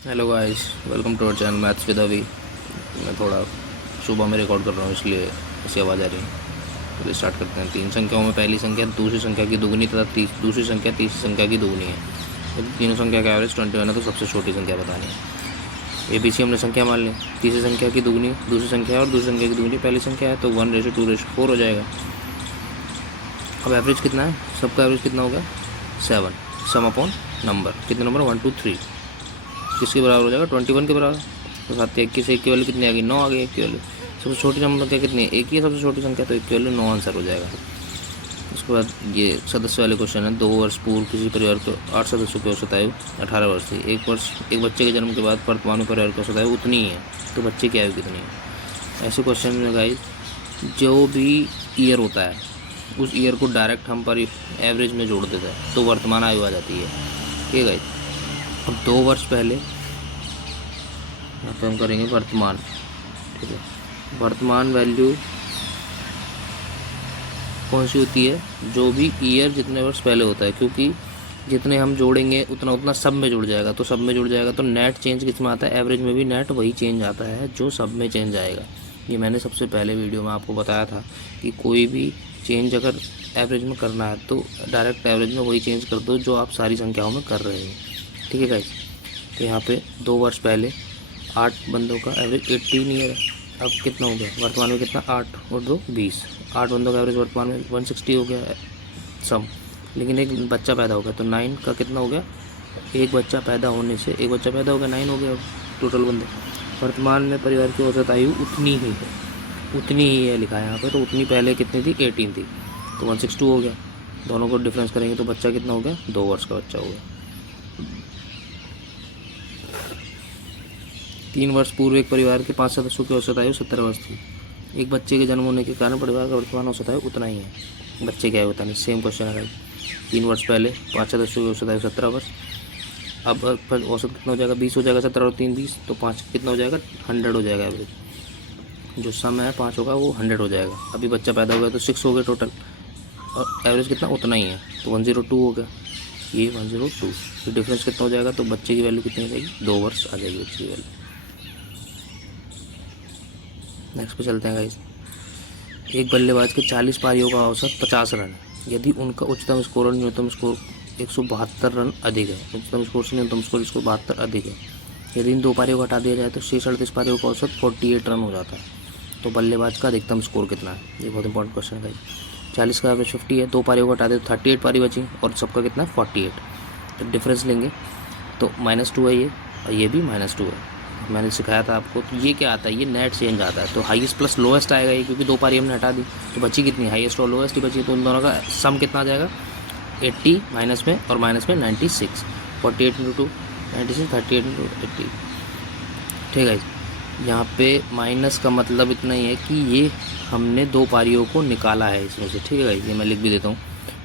Hello guys, welcome to our channel maths with Abhi. मैं थोड़ा सुबह में रिकॉर्ड कर रहा हूँ, इसलिए ऐसी आवाज़ आ रही है। तो स्टार्ट करते हैं। तीन संख्याओं में पहली संख्या दूसरी संख्या की दुगनी तथा दूसरी संख्या तीसरी संख्या की दुगनी है। जब तीनों संख्या का एवरेज 21 है तो सबसे छोटी संख्या बतानी है। ABC हमने संख्या मान ली। तीसरी संख्या की दुगनी दूसरी संख्या है और दूसरी संख्या की दुगनी पहली संख्या है, तो 1:2:4 हो जाएगा। अब एवरेज कितना है? सबका एवरेज कितना होगा? 7। सम अपॉन नंबर, कितने नंबर? 1 2 3। किसके बराबर हो जाएगा? 21 के बराबर। तो 7 21 1 की वैल्यू कितनी आ गई? 9 आ गई। 1 की वैल्यू सबसे छोटी नंबर संख्या कितनी है? 1 ही है सबसे छोटी संख्या, तो 1 की वैल्यू 9 आंसर हो जाएगा। उसके बाद ये सदस्य वाले क्वेश्चन है। 2 वर्ष पूर्व किसी परिवार को 8 सदस्यों की औसत आयु 18 वर्ष थी। एक बच्चे के जन्म के बाद वर्तमान में परिवार की औसत आयु उतनी ही है, तो बच्चे की आयु कितनी है? ऐसे क्वेश्चन में गाइस जो भी ईयर होता है उस ईयर को डायरेक्ट हम पर एवरेज में जोड़ देते हैं, तो वर्तमान आयु आ जाती है। ठीक है गाइस। अब 2 वर्ष पहले यहाँ पे हम करेंगे वर्तमान। ठीक है, वर्तमान वैल्यू कौन सी होती है? जो भी ईयर जितने वर्ष पहले होता है, क्योंकि जितने हम जोड़ेंगे उतना उतना सब में जुड़ जाएगा, तो सब में जुड़ जाएगा तो नेट चेंज किस में आता है? एवरेज में भी नेट वही चेंज आता है जो सब में चेंज आएगा। ये मैंने सबसे पहले वीडियो में आपको बताया था कि कोई भी चेंज अगर एवरेज में करना है तो डायरेक्ट एवरेज में वही चेंज कर दो जो आप सारी संख्याओं में कर रहे हो। ठीक है गाइस। तो यहाँ पे 2 वर्ष पहले 8 बंदों का एवरेज 18 ईयर है। अब कितना हो गया वर्तमान में? कितना? 8 और 2 20। 8 बंदों का एवरेज वर्तमान में 160 हो गया सम। लेकिन एक बच्चा पैदा हो गया, तो 9 का कितना हो गया? एक बच्चा पैदा होने से एक बच्चा पैदा हो गया, 9 हो गया टोटल बंदे। वर्तमान में परिवार की औसत आयु उतनी ही है लिखा है यहाँ पे। तो उतनी पहले कितनी थी? 18 थी, तो 162 हो गया। दोनों को डिफरेंस करेंगे तो बच्चा कितना हो गया? 2 वर्ष का बच्चा हो गया। 3 वर्ष पूर्व एक परिवार के 5 सदस्यों की औसत आयु 17 वर्ष थी। एक बच्चे के जन्म होने के कारण परिवार का वर्तमान औसत आयु उतना ही है। बच्चे क्या होता नहीं, सेम क्वेश्चन है। 3 वर्ष पहले 5 सदस्यों की औसत आयु 17 वर्ष। अब औसत कितना हो जाएगा? 20 हो जाएगा। 17 और 3 20, तो 5 कितना हो जाएगा? 100 हो जाएगा एवरेज। जो सम है 5 होगा वो 100 हो जाएगा। अभी बच्चा पैदा हो गया तो 6 हो गए टोटल, और एवरेज कितना? उतना ही है, तो 102 हो गया। ये 102, तो डिफरेंस कितना हो जाएगा? तो बच्चे की वैल्यू कितनी हो जाएगी? 2 वर्ष आ जाएगी बच्चे की वैल्यू। नेक्स्ट पे चलते हैं गाइस। एक बल्लेबाज के 40 पारियों का औसत 50 रन है। यदि उनका उच्चतम स्कोर और न्यूनतम स्कोर 172 रन अधिक है, उच्चतम स्कोर से न्यूनतम स्कोर 172 अधिक है। यदि इन 2 पारियों को हटा दिया जाए तो शेष 38 पारियों का औसत 48 रन हो जाता है। तो बल्लेबाज का अधिकतम स्कोर कितना है? ये बहुत इंपॉर्टेंट क्वेश्चन है गाइस। 40 का एवरेज 50 है, 2 पारियों को हटा दे तो 38 पारी बची, और सबका कितना है? 48। तो डिफरेंस लेंगे तो -2 है ये, और ये भी -2 है। मैंने सिखाया था आपको। तो ये क्या आता है? ये नेट चेंज आता है। तो हाईएस्ट प्लस लोएस्ट आएगा ये, क्योंकि 2 पारी हमने हटा दी तो बची कितनी? हाईएस्ट और लोएस्ट ही बची। तो उन दोनों का सम कितना आ जाएगा? 80 माइनस में और माइनस में 96। 48 × 2 96, 38 × 80। ठीक है। यहाँ पे माइनस का मतलब इतना ही है कि ये हमने 2 पारियों को निकाला है इसमें से। ठीक है, ये मैं लिख भी देता हूँ।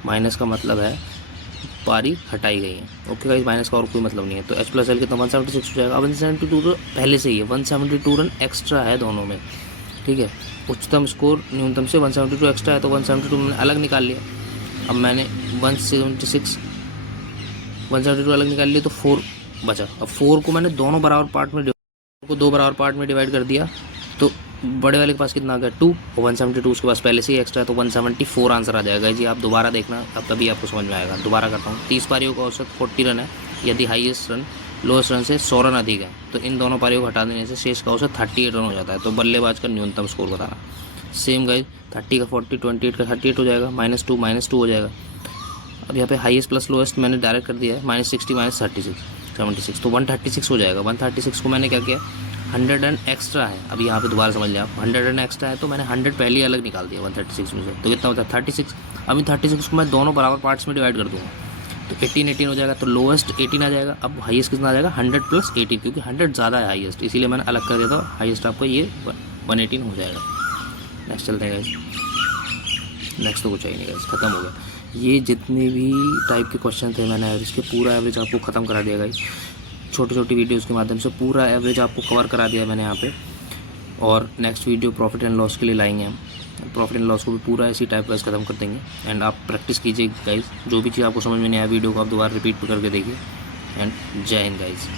माइनस का मतलब है पारी हटाई गई है। ओके गाइस, माइनस का और कोई मतलब नहीं है। तो H + L कितना? 176 हो जाएगा। 172 तो पहले से ही है, 172 रन एक्स्ट्रा है दोनों में। ठीक है, उच्चतम स्कोर न्यूनतम से 172 एक्स्ट्रा है, तो 172 मैंने अलग निकाल लिया। अब मैंने 172 अलग निकाल लिया तो 4 बचा। अब 4 को मैंने दोनों बराबर पार्ट में 2 बराबर पार्ट में डिवाइड कर दिया, तो बड़े वाले के पास कितना आ गया? 2, और 172 उसके पास पहले से ही एक्स्ट्रा है, तो 174 आंसर आ जाएगा जी। आप दोबारा देखना, अब तभी आपको समझ में आएगा। दोबारा करता हूँ। 30 पारियों का औसत 40 रन है। यदि हाईएस्ट रन लोएस्ट रन से 100 रन अधिक है, तो इन दोनों पारियों को हटा देने से शेष का औसत 38 रन हो जाता है। तो बल्लेबाज का न्यूनतम स्कोर बताना। सेम गाइस, 30 का 40, 28 का 38 हो जाएगा। -2 हो जाएगा। अब यहाँ पे हाईएस्ट प्लस लोएस्ट मैंने डायरेक्ट कर दिया है। -60 -36 76, तो 136 हो जाएगा। 136 को मैंने क्या किया? 100 रन एक्स्ट्रा है। अभी यहाँ पे दोबारा समझ लें आप, 100 रन एक्स्ट्रा है तो मैंने 100 पहले ही अलग निकाल दिया 136 में से, तो कितना होता है? 36। अभी 36 को मैं दोनों बराबर पार्ट्स में डिवाइड कर दूँगा, तो 18 हो जाएगा। तो लोएस्ट 18 आ जाएगा। अब हाईएस्ट कितना आ जाएगा? 100 + 18, क्योंकि 100 ज़्यादा है हाईएस्ट, इसीलिए मैंने अलग कर दिया था। हाईएस्ट आपका ये 118 हो जाएगा। नेक्स्ट चलते हैं गाइस। नेक्स्ट तो कुछ ही नहीं गाइस, खत्म हो गया। ये जितने भी टाइप के क्वेश्चन थे मैंने एवरेज के पूरा एवरेज आपको ख़त्म करा दिया गाइस। छोटी छोटी वीडियोज़ के माध्यम से पूरा एवरेज आपको कवर करा दिया मैंने यहाँ पे। और next video profit and loss के लिए लाएंगे हम। प्रॉफिट एंड लॉस को भी पूरा इसी टाइप वाइज ख़त्म कर देंगे। एंड आप प्रैक्टिस कीजिए गाइस। जो भी चीज़ आपको समझ में नहीं आया वीडियो को आप दोबारा रिपीट करके देखिए। एंड जय हिंद गाइस।